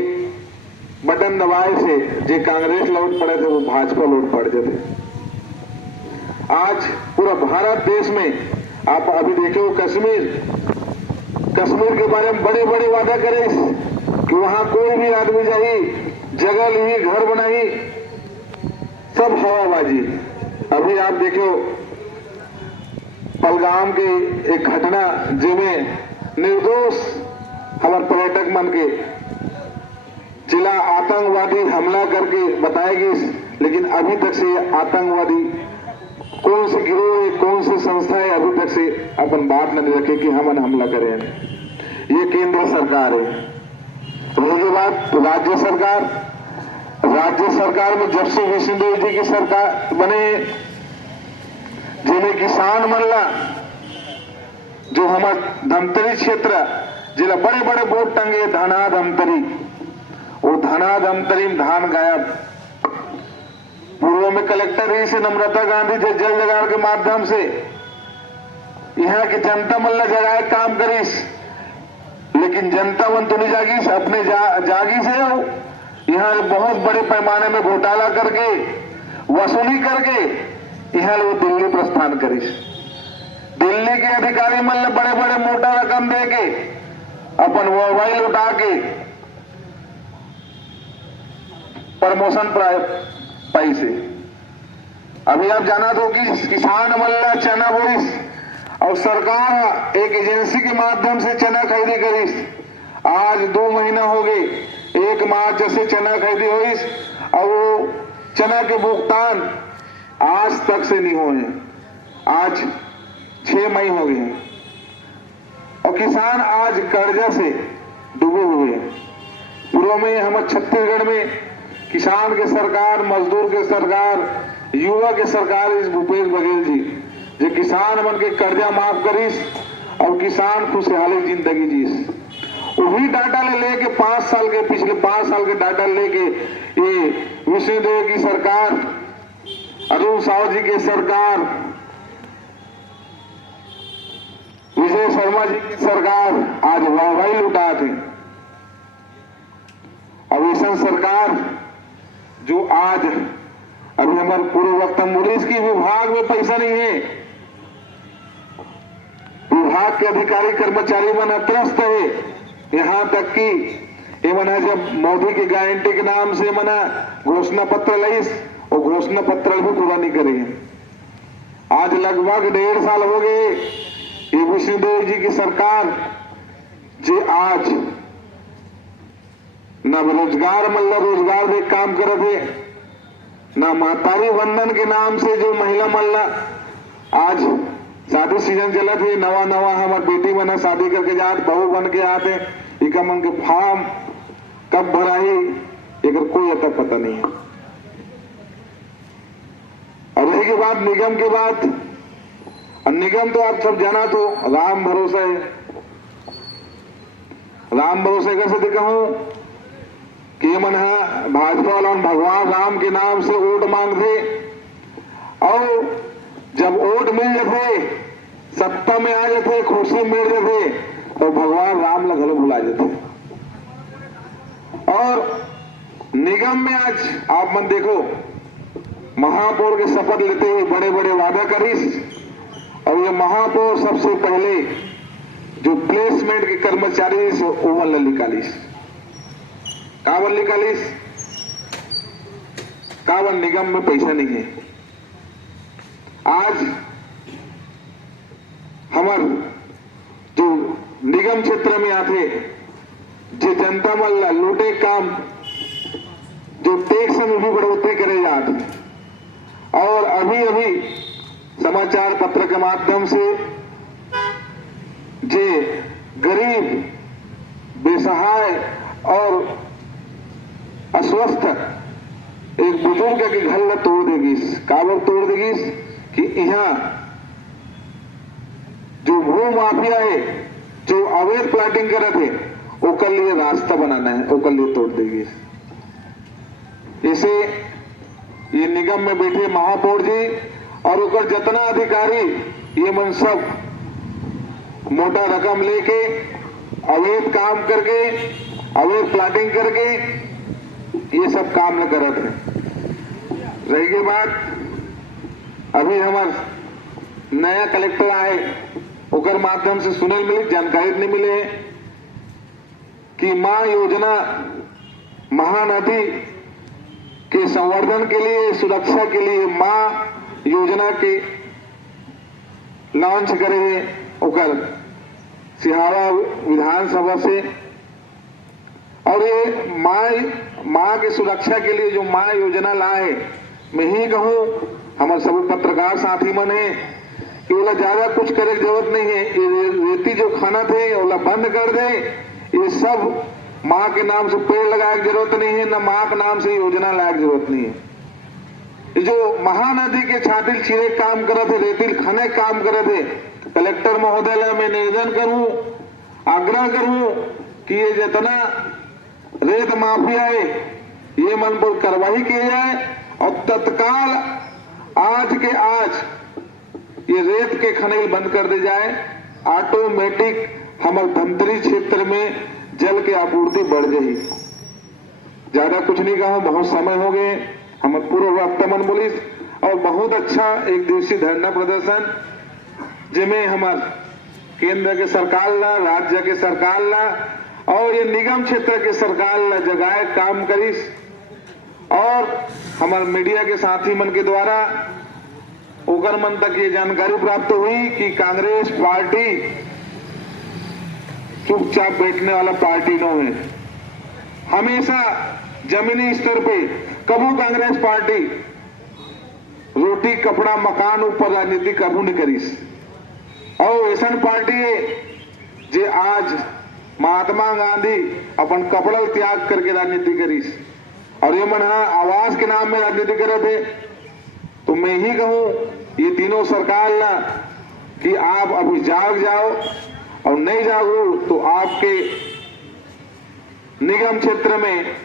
बटन दबाए से जे कांग्रेस लौट पड़े थे वो भाजपा लौट पड़ जाते। आज पूरा भारत देश में आप अभी देखो कश्मीर के बारे में बड़े बड़े वादा करे कि वहां कोई भी आदमी जाही जगह ली, घर बनाई, सब हवाबाजी। अभी आप देखो पहलगाम के एक घटना जिसमें निर्दोष हमारे पर्यटक मन के जिला आतंकवादी हमला करके बताएगी, लेकिन अभी तक से आतंकवादी कौन से गिरोह, कौन से संस्था है, अभी तक से अपन बात नहीं रखे कि हमन हमला करें। ये केंद्र सरकार है। रही बात राज्य सरकार में जब से विष्णुदेव जी की सरकार बने, जिन्हें किसान मल्ला जो हमारे धमतरी क्षेत्र जिला बड़े बड़े बोर्ड टंगे धना धमतरी, वो धना धमतरी में धान गायब। पूर्व में कलेक्टर रही से नम्रता गांधी जो जल जगाड़ के माध्यम से यहाँ की जनता मल्ला जगाए काम करीस, लेकिन जनता मन तो नहीं जागीस, अपने जागी से हो यहाँ बहुत बड़े पैमाने में घोटाला करके वसूली करके यहाँ वो दिल्ली प्रस्थान करीस। दिल्ली के अधिकारी मन ने बड़े बड़े मोटा रकम दे के अपन मोबाइल उठा के प्रमोशन पैसे। अभी आप जाना दो कि किसान मल्ला चना बोरिस और सरकार एक एजेंसी के माध्यम से चना खरीदी करीस। आज 2 महीना हो गए, 1 मार्च से चना खरीदी हुई और वो चना के भुगतान आज तक से नहीं हुए। आज 6 मई हो गए और किसान आज कर्जा से डूबे हुए हैं। पूर्व में हमारे छत्तीसगढ़ में किसान के सरकार, मजदूर के सरकार, युवा के सरकार इस भूपेश बघेल जी जो किसान बन के कर्जा माफ करीस और किसान खुशहाली जिंदगी जीस। वही डाटा लेके 5 साल के पिछले 5 साल के डाटा लेके ये विष्णुदेव की सरकार, अरुण साव जी की सरकार, विजय शर्मा जी की सरकार आज वाहवाही लुटा थे। अब ऐसा सरकार जो आज अभी हमारे पूर्व वक्ता पुलिस की विभाग में पैसा नहीं है, विभाग के अधिकारी कर्मचारी मन त्रस्त है। यहाँ तक कि ये मना जब मोदी की गारंटी के नाम से मना घोषणा पत्र लाइस, वो घोषणा पत्र भी पूरा नहीं करेंगे। आज लगभग 1.5 साल हो गए ये विष्णुदेव जी की सरकार जे आज न बेरोजगार मतलब रोजगार दे काम करे थे, न मातारी वंदन के नाम से जो महिला मल्ला आज शादी सीजन चला थे, नवा नवा हमारे बेटी बना शादी करके जात बहू बन के आते, इका मन के फॉर्म कब भराई एक कोई अता पता नहीं है। और रही की बात निगम की बात, और निगम तो आप सब जाना तो राम भरोसा है। राम भरोसे कैसे दिखाऊं कि ये मन है भाजपा वाला भगवान राम के नाम से वोट मांगते, और जब वोट मिल जाते, सत्ता में आ जाते, खुशी मिल जाते, तो भगवान राम लगल भुला जाते। और निगम में आज आप मन देखो, महापौर के शपथ लेते हुए बड़े बड़े वादा करीस, और ये महापौर सबसे पहले जो प्लेसमेंट के कर्मचारी से ओवल निकालीस, कावन निकालीस, कावन निगम में पैसा नहीं है। आज हमार जो निगम क्षेत्र में आते जो जनता मल्ला लूटे काम, जो टैक्स में भी बढ़ोतरी करे जाते, और अभी अभी समाचार पत्र के माध्यम से जे गरीब, बेसहाय और अस्वस्थ एक बुजुर्ग के घर में तोड़ देगी, काबर तोड़ देगी कि यहाँ जो भू माफिया है, जो अवैध प्लाटिंग करे थे, ओकर लिए रास्ता बनाना है, ओकर लिए तोड़ देगी। इसे ये निगम में बैठे महापौर जी और ओकर जितना अधिकारी ये मन सब मोटा रकम लेके अवैध काम करके, अवैध प्लाटिंग करके ये सब काम न करत है। रही के बाद अभी हमार नया कलेक्टर आए, ओकर माध्यम से सुनल मिली, जानकारी नहीं मिले कि मां योजना महानदी के संवर्धन के लिए, सुरक्षा के लिए मां योजना के लॉन्च करे ओकर सिहावा विधानसभा से। और ये मां के सुरक्षा के लिए जो मां योजना लाए, मैं ही कहूं हमारे सभी पत्रकार साथी मन है कि ओला ज्यादा कुछ करे की जरूरत नहीं है। ये रेती जो खाना थे ओला बंद कर दे, ये सब मां के नाम से पेड़ लगाए की जरूरत नहीं है, न मां के नाम से योजना लायक जरूरत नहीं है। जो महानदी के छातिल छिरे काम करे थे, रेतिल खने काम करे थे, कलेक्टर महोदय मैं निवेदन करूं, आग्रह करूं कि ये जितना रेत माफिया है ये मन पर कार्रवाई की जाए, और तत्काल आज के आज ये रेत के खनन बंद कर दी जाए। ऑटोमेटिक हमारे धमतरी क्षेत्र में जल की आपूर्ति बढ़ गई। ज्यादा कुछ नहीं कहा, बहुत समय हो गए। हम पूर्व वर्तमान पुलिस और बहुत अच्छा एक दिवसीय धरना प्रदर्शन जिसमें हमार केंद्र के सरकार ला, राज्य के सरकार ला और ये निगम क्षेत्र के सरकार ला जगाए काम करीस। और हमारे मीडिया के साथी मन के द्वारा ओकर मन तक ये जानकारी प्राप्त हुई कि कांग्रेस पार्टी चुपचाप बैठने वाला पार्टी न है। हमेशा जमीनी स्तर पे कबू कांग्रेस पार्टी रोटी कपड़ा मकान ऊपर राजनीति कबू नहीं करीस। और ऐसा पार्टी है जे आज महात्मा गांधी अपन कपड़ा त्याग करके राजनीति करीस, और ये मन आवास के नाम में राजनीति करे थे। तो मैं ही कहूं ये तीनों सरकार ना कि आप अभी जाग जाओ, और नहीं जागो तो आपके निगम क्षेत्र में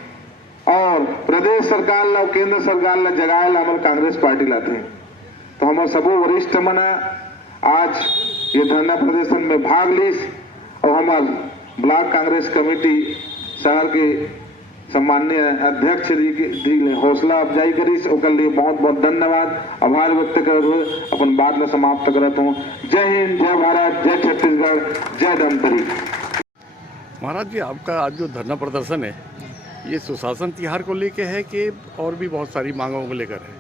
और प्रदेश सरकार ला और केंद्र सरकार ला जगाए ला हमारे कांग्रेस पार्टी लाते हैं। तो हमारे सबो वरिष्ठ मना आज ये धरना प्रदर्शन में भाग लीस, और हमारे ब्लॉक कांग्रेस कमेटी शहर के सम्माननीय अध्यक्ष जी ने हौसला अफजाई करी, ओकर लिए बहुत बहुत धन्यवाद, आभार व्यक्त कर हुए अपन बात ला समाप्त करता हूँ। जय हिंद, जय भारत, जय छत्तीसगढ़, जय धमतरी। महाराज जी, आपका आज जो धरना प्रदर्शन है ये सुशासन तिहार को लेके है कि और भी बहुत सारी मांगों को लेकर है?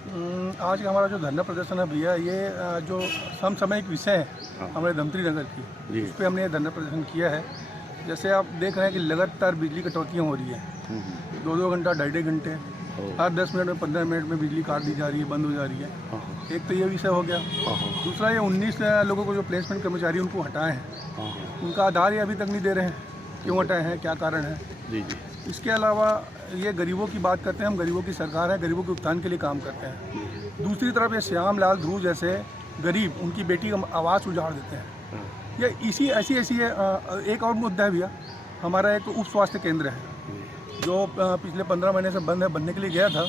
आज का हमारा जो धरना प्रदर्शन है भैया, ये जो समसामयिक विषय है हमारे धमतरी नगर की, इस पर हमने ये धरना प्रदर्शन किया है। जैसे आप देख रहे हैं कि लगातार बिजली कटौतियाँ हो रही है, 2-2 घंटा 2.5 घंटे, हर 10 मिनट में 15 मिनट में बिजली काट दी जा रही है, बंद हो जा रही है। एक तो ये विषय हो गया। दूसरा, ये 19 लोगों को जो प्लेसमेंट कर्मचारी उनको हटाए हैं, उनका आधार ये अभी तक नहीं दे रहे हैं। क्यों हटाए हैं, क्या कारण है? जी जी। इसके अलावा ये गरीबों की बात करते हैं, हम गरीबों की सरकार है, गरीबों के उत्थान के लिए काम करते हैं। दूसरी तरफ ये श्याम लाल ध्रुव जैसे गरीब, उनकी बेटी का आवास उजाड़ देते हैं। ये इसी ऐसी है। एक और मुद्दा है भैया, हमारा एक उप स्वास्थ्य केंद्र है जो पिछले 15 महीने से बंद है, बनने के लिए गया था,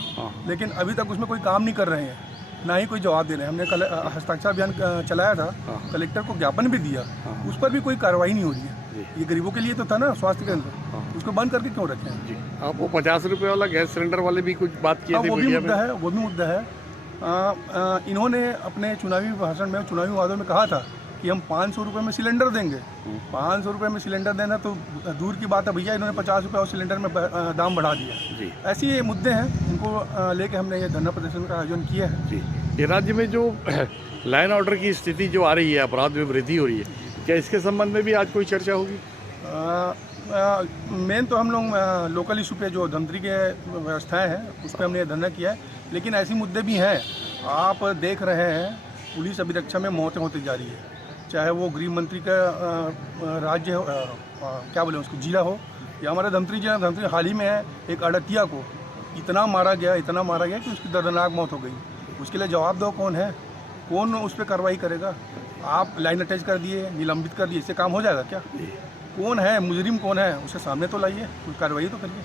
लेकिन अभी तक उसमें कोई काम नहीं कर रहे हैं, ना ही कोई जवाब दे रहे हैं। हमने कल हस्ताक्षर अभियान चलाया था, कलेक्टर को ज्ञापन भी दिया, उस पर भी कोई कार्रवाई नहीं हो रही है। ये गरीबों के लिए तो था ना स्वास्थ्य केंद्र, उसको बंद करके क्यों रखें? आप वो 50 रुपये वाला गैस सिलेंडर वाले भी कुछ बात की थी, वो भी मुद्दा है। इन्होंने अपने चुनावी भाषण में, चुनावी वादों में कहा था कि हम 500 रुपये में सिलेंडर देंगे। 500 रुपये में सिलेंडर देना तो दूर की बात है भैया, इन्होंने 50 रुपये और सिलेंडर में दाम बढ़ा दिया। ऐसे ये मुद्दे हैं, इनको लेके हमने ये धरना प्रदर्शन का आयोजन किया है। जी, ये राज्य में जो लाइन ऑर्डर की स्थिति जो आ रही है, अपराध में वृद्धि हो रही है, क्या इसके संबंध में भी आज कोई चर्चा होगी? मेन तो हम लोग लोकल इशू पे जो धमतरी के व्यवस्थाएं हैं उस पर हमने धरना किया है, लेकिन ऐसे मुद्दे भी हैं। आप देख रहे हैं पुलिस अभिरक्षा में मौतें होती जा रही है, चाहे वो गृह मंत्री का राज्य हो, क्या बोले उसको, जिला हो, या हमारा धमतरी जिला। धमतरी हाल ही में है, एक अड़तिया को इतना मारा गया कि उसकी दर्दनाक मौत हो गई। उसके लिए जवाब दो कौन है, कौन उस पर कार्रवाई करेगा? आप लाइन अटैच कर दिए, निलंबित कर दिए, इससे काम हो जाएगा क्या? कौन है मुजरिम, कौन है, उसे सामने तो लाइए, कोई कार्रवाई तो करिए।